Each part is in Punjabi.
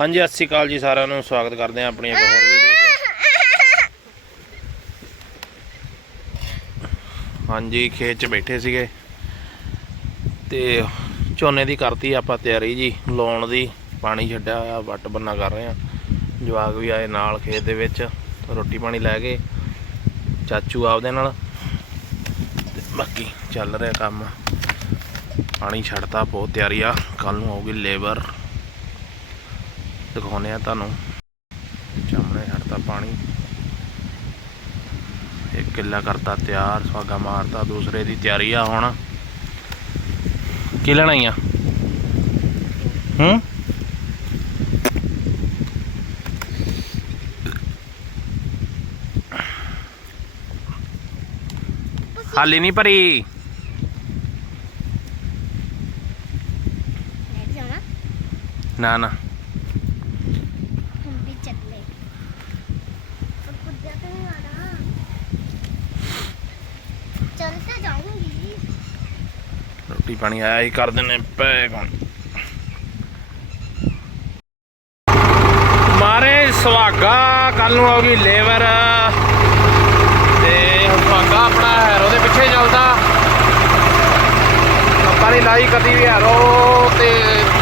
ਹਾਂਜੀ, ਸਤਿ ਸ਼੍ਰੀ ਅਕਾਲ ਜੀ ਸਾਰਿਆਂ ਨੂੰ। ਸਵਾਗਤ ਕਰਦੇ ਹਾਂ ਆਪਣੀ ਇੱਕ ਹੋਰ ਵੀਡੀਓ 'ਚ। ਹਾਂਜੀ, ਖੇਤ 'ਚ ਬੈਠੇ ਸੀਗੇ। ਤੇ ਝੋਨੇ ਦੀ ਕਰਤੀ ਆਪਾਂ ਤਿਆਰੀ ਜੀ, ਲਾਉਣ ਦੀ। ਪਾਣੀ ਛੱਡਿਆ ਹੋਇਆ, ਵੱਟ ਬੰਨਾ ਕਰ ਰਹੇ ਆ ਜਵਾਕ ਵੀ ਆਏ ਨਾਲ ਖੇਤ ਦੇ ਵਿੱਚ, ਰੋਟੀ ਪਾਣੀ ਲੈ ਕੇ। ਚਾਚੂ ਆਪਦੇ ਨਾਲ। ਤੇ ਬਾਕੀ ਚੱਲ ਰਿਹਾ ਕੰਮ। ਪਾਣੀ ਛੱਡਤਾ, ਬਹੁਤ ਤਿਆਰੀ ਆ। ਕੱਲ ਨੂੰ ਆਊਗੀ ਲੇਬਰ ਦਿਖਾਉਨੇ ਆ ਤੁਹਾਨੂੰ। ਸਾਹਮਣੇ ਛੱਡਤਾ ਪਾਣੀ। ਇੱਕ ਕਿੱਲਾ ਕਰਤਾ ਤਿਆਰ ਸੁਹਾਗਾ ਮਾਰਤਾ ਦੂਸਰੇ ਦੀ ਤਿਆਰੀ ਆ ਹੁਣ। ਕੀ ਲੈਣਾ ਆ ਹੂੰ? ਹਾਲੀ ਨਹੀਂ ਭਰੀ? ਨਾ ਨਾ ਹੁਣ ਵੀ ਚੱਲੇ ਪਰ ਕੁੱਦਿਆ ਤਾਂ ਨਹੀਂ ਆਣਾ ਚੱਲ ਤਾਂ ਜਾਊਂਗੀ। ਰੋਟੀ ਪਾਣੀ ਆਇਆ ਹੀ ਕਰ ਦਿੰਨੇ ਪੈਕ ਮਾਰੇ ਸੁਹਾਗਾ ਕੱਲ ਨੂੰ ਆਉਗੀ ਲੇਬਰ। ਤੇ ਸੁਹਾਗਾ ਆਪਣਾ ਹੈਰੋ ਦੇ ਪਿੱਛੇ ਚੱਲਦਾ। ਆਪਾਂ ਨਹੀਂ ਲਾਈ ਕਦੀ ਵੀ ਹੈਰੋ ਤੇ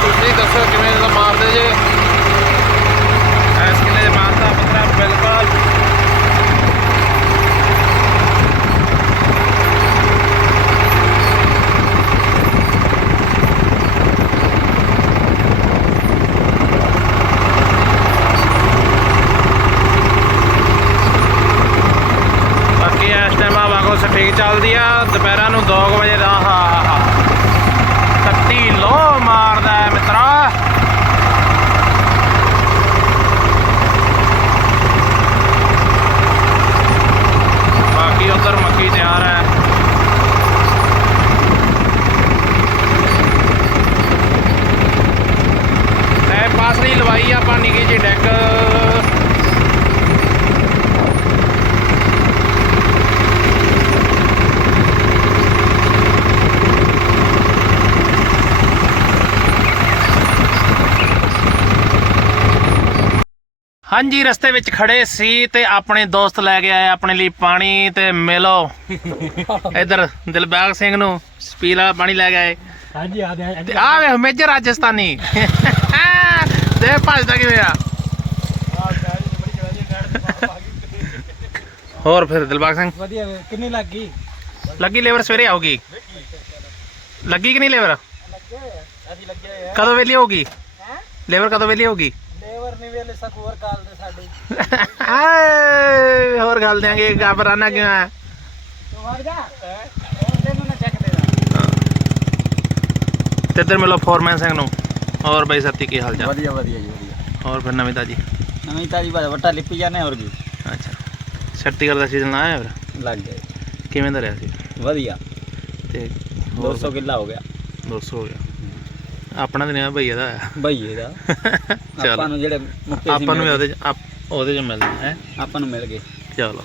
ਤੁਸੀਂ ਦੱਸੋ ਕਿਵੇਂ ਦਾ ਮਾਰਦੇ ਜੇ ਐਸ ਕਿਲੇ ਦੇ ਮਾਰਦਾ ਪਤਰਾ ਬਿਲਕੁਲ ਬਾਕੀ ਇਸ ਟਾਈਮ ਠੀਕ ਚੱਲਦੀ ਆ ਦੁਪਹਿਰਾਂ ਨੂੰ 2 ਵਜੇ ਦਾ ਹਾ ਹਾ ਹਾ ਕੱਤੀ ਲੋ ਮਾਰਦਾ ਹੈ ਮਿੱਤਰਾ ਬਾਕੀ ਉਧਰ ਮੱਕੀ ਤਿਆਰ ਹੈ ਐ ਪਾਸਰੀ ਲਵਾਈ ਆਪਾਂ ਨਿੱਕੀ ਜੀ ਡੈਕ ਹਾਂਜੀ ਰਸਤੇ ਵਿੱਚ ਖੜੇ ਸੀ ਤੇ ਆਪਣੇ ਦੋਸਤ ਲੈ ਕੇ ਆਏ ਆਪਣੇ ਲਈ ਪਾਣੀ ਤੇ ਮਿਲੋ। ਇਧਰ ਦਿਲਬਾਗ ਸਿੰਘ ਨੂੰ ਸਪੀਲ ਵਾਲਾ ਪਾਣੀ ਲੈ ਕੇ ਆਏ। ਹਾਂਜੀ ਆ ਤੇ ਆ ਵੇ ਮੇਜਰ ਰਾਜਸਥਾਨੀ। ਦੇ ਭੱਜਦਾ ਕਿਵੇਂ ਆ? ਹੋਰ ਫਿਰ ਦਿਲਬਾਗ ਸਿੰਘ? ਵਧੀਆ ਕਿੰਨੀ ਲੱਗ ਗਈ? ਲੱਗੀ ਲੇਬਰ ਸਵੇਰੇ ਆਊਗੀ? ਲੱਗੀ ਕਿ ਨਹੀਂ ਲੇਬਰ? ਕਦੋਂ ਵੇਲੀ ਹੋਊਗੀ? ਹੈ? ਲੇਬਰ ਕਦੋਂ ਵੇਲੀ ਹੋਊਗੀ? ਵੇਲੇ ਹੋਰ ਕਾਲ ਦੇ ਸਾਡੇ। ਆਏ, ਹੋਰ ਗੱਲ ਦਿਆਂਗੇ ਗਾਬਰਾਨਾ ਕਿਉਂ ਆ? ਤੂੰ ਵਗ ਜਾ। ਉਹ ਤੈਨੂੰ ਨਾ ਚੱਕ ਦੇਦਾ ਤੇ ਇੱਧਰ ਮਿਲੋ ਫੋਰਮੈਨ ਸਿੰਘ ਨੂੰ। ਹੋਰ ਬਾਈ ਸੱਤੀ ਕੀ ਹਾਲ ਚਾਲ? ਵਧੀਆ ਵਧੀਆ ਜੀ ਵਧੀਆ। ਹੋਰ ਫਿਰ ਨਵੀਂ ਤਾਜੀ? ਨਵੀਂ ਤਾਜੀ ਬਾਤ ਵੱਟਾ ਲਿਪੀ ਜਾਣੇ ਹੋਰ ਕੀ। ਅੱਛਾ। ਛੱਤੀਗੜ੍ਹ ਦਾ ਸੀਜ਼ਨ ਆਇਆ ਫਿਰ? ਲੱਗ ਗਏ ਕਿਵੇਂ ਦਾ ਰਿਹਾ ਸੀ? ਵਧੀਆ। ਤੇ 200 ਕਿੱਲਾ ਹੋ ਗਿਆ। 200 ਹੋ ਗਿਆ। ਆਪਣਾ ਤੇ ਨਹੀਂ ਭਈਆ ਦਾ ਬਈਏ ਦਾ। ਚਲੋ। ਆਪਾਂ ਨੂੰ ਜਿਹੜੇ ਮੁੱਕੇ ਸੀ ਆਪਾਂ ਨੂੰ ਵੀ ਮਿਲ ਉਹਦੇ ਚ ਆਪ- ਉਹਦੇ ਚ ਮਿਲਦਾ ਹੈ। ਗਏ। ਆਪਾਂ ਨੂੰ ਮਿਲ ਗਏ। ਚਲੋ।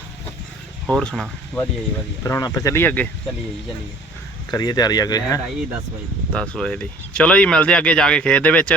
ਹੋਰ ਸੁਣਾ? ਵਧੀਆ ਜੀ ਵਧੀਆ। ਫਿਰ ਹੁਣ ਆਪਾਂ ਚੱਲੀਏ ਅੱਗੇ? ਚੱਲੀਏ ਜੀ ਚੱਲੀਏ। ਕਰੀਏ ਤਿਆਰੀ ਅੱਗੇ ਹੈ? ਢਾਈ 10 ਵਜੇ ਦੀ। 10 ਵਜੇ ਦੀ। ਚਲੋ ਜੀ ਮਿਲਦੇ ਆ ਅੱਗੇ ਜਾ ਕੇ ਖੇਤ ਦੇ ਵਿੱਚ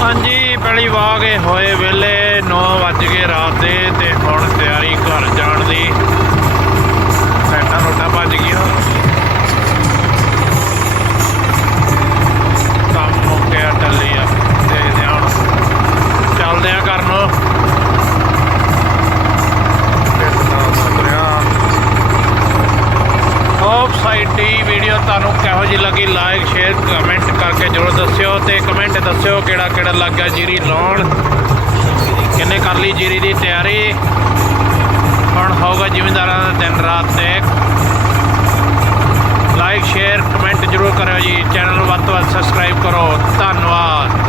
ਹਾਂਜੀ ਪਹਿਲੀ ਵਾਹ ਕੇ ਹੋਏ ਵੇਲੇ 9 ਵੱਜ ਗਏ ਰਾਤ ਦੇ ਤੇ ਹੁਣ ਤਿਆਰੀ ਘਰ ਜਾਣ ਦੀ ਸੈਟਾਂ ਨੋਟਾਂ ਭੱਜ ਗਈਆਂ ਕੰਮ ਮੁੱਕਿਆ ਟੱਲੀ ਆ ਦੇਖਦੇ ਹਾਂ ਹੁਣ ਚੱਲਦੇ ਆ ਘਰ ਨੂੰ ਕਿੰਨਾ ਲੱਗ ਰਿਹਾ ਜੀ ਲੱਗੀ ਲਾਈਕ, ਸ਼ੇਅਰ, ਕਮੈਂਟ ਕਰਕੇ ਜਰੂਰ ਦੱਸਿਓ ਤੇ ਕਮੈਂਟ ਦੱਸਿਓ ਕਿਹੜਾ ਕਿਹੜਾ ਲੱਗਾ ਜੀਰੀ ਲਾਉਣ। ਕਿੰਨੇ ਕਰ ਲਈ ਜੀਰੀ ਦੀ ਤਿਆਰੀ? ਹੁਣ ਹੋਊਗਾ ਜ਼ਿਮੀਂਦਾਰਾਂ ਦਾ ਦਿਨ ਰਾਤ ਤੇ? ਲਾਈਕ, ਸ਼ੇਅਰ, ਕਮੈਂਟ ਜ਼ਰੂਰ ਕਰਿਓ ਜੀ। ਚੈਨਲ ਨੂੰ ਵੱਧ ਤੋਂ ਵੱਧ ਸਬਸਕ੍ਰਾਈਬ ਕਰੋ। ਧੰਨਵਾਦ।